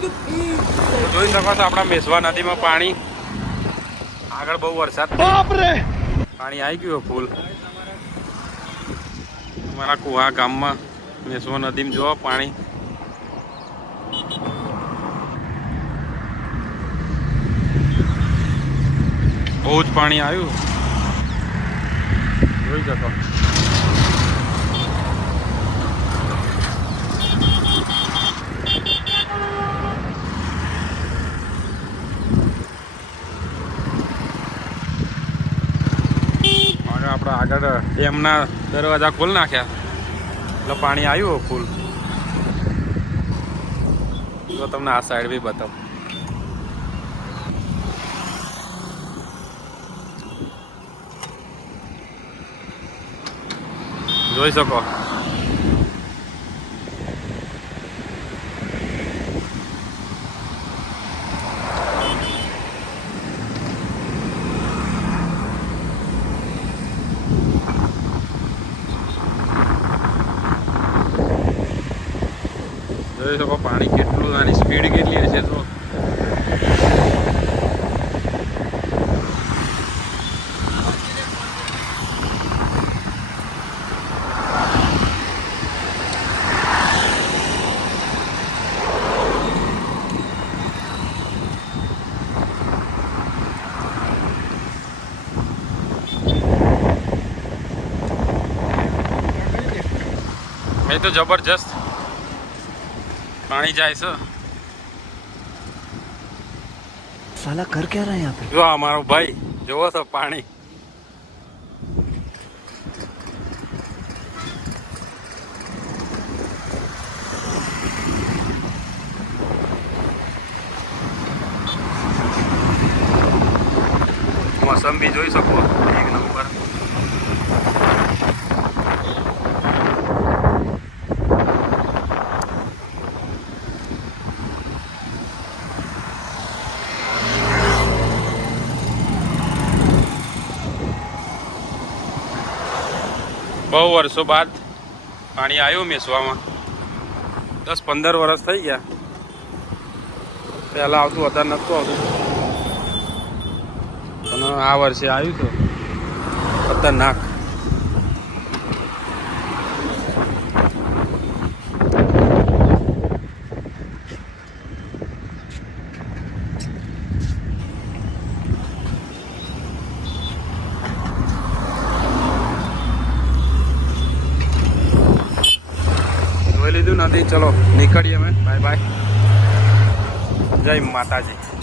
જોઈ શકો છો આપણા મેસવા નદીમાં પાણી. આગળ બહુ વરસાદ. પાણી આવી ગયું ફૂલ. અમારા કુવા ગામમાં મેસવા નદીમાં જોવા પાણી. બહુ જ પાણી આવ્યું. જોઈ શકો. આગળ એમના દરવાજા ખોલ નાખ્યા. એટલે પાણી આવ્યું ફૂલ. જો તમને આ સાઈડ બી બતાવ. જોઈ શકો? જોઈ શકો પાણી કેટલું આની સ્પીડ કેટલી હશે તો. એ તો જબરજસ્ત. પાણી જાય છે साला कर क्या रहा है यहाँ पे જો આ મારો ભાઈ જોવો છો પાણી મોસંબી જોઈ શકો એક નંબર બહુ વર્ષો બાદ પાણી આવ્યું મેસવામાં. દસ પંદર વર્ષ થઈ ગયા. પહેલાં આવતું અત્યારે નહોતું આવતું. પણ આ વર્ષે આવ્યું તો ખતરનાક જોઈ લીધું નથી. ચલો નીકળીએ અમે બાય બાય જય માતાજી.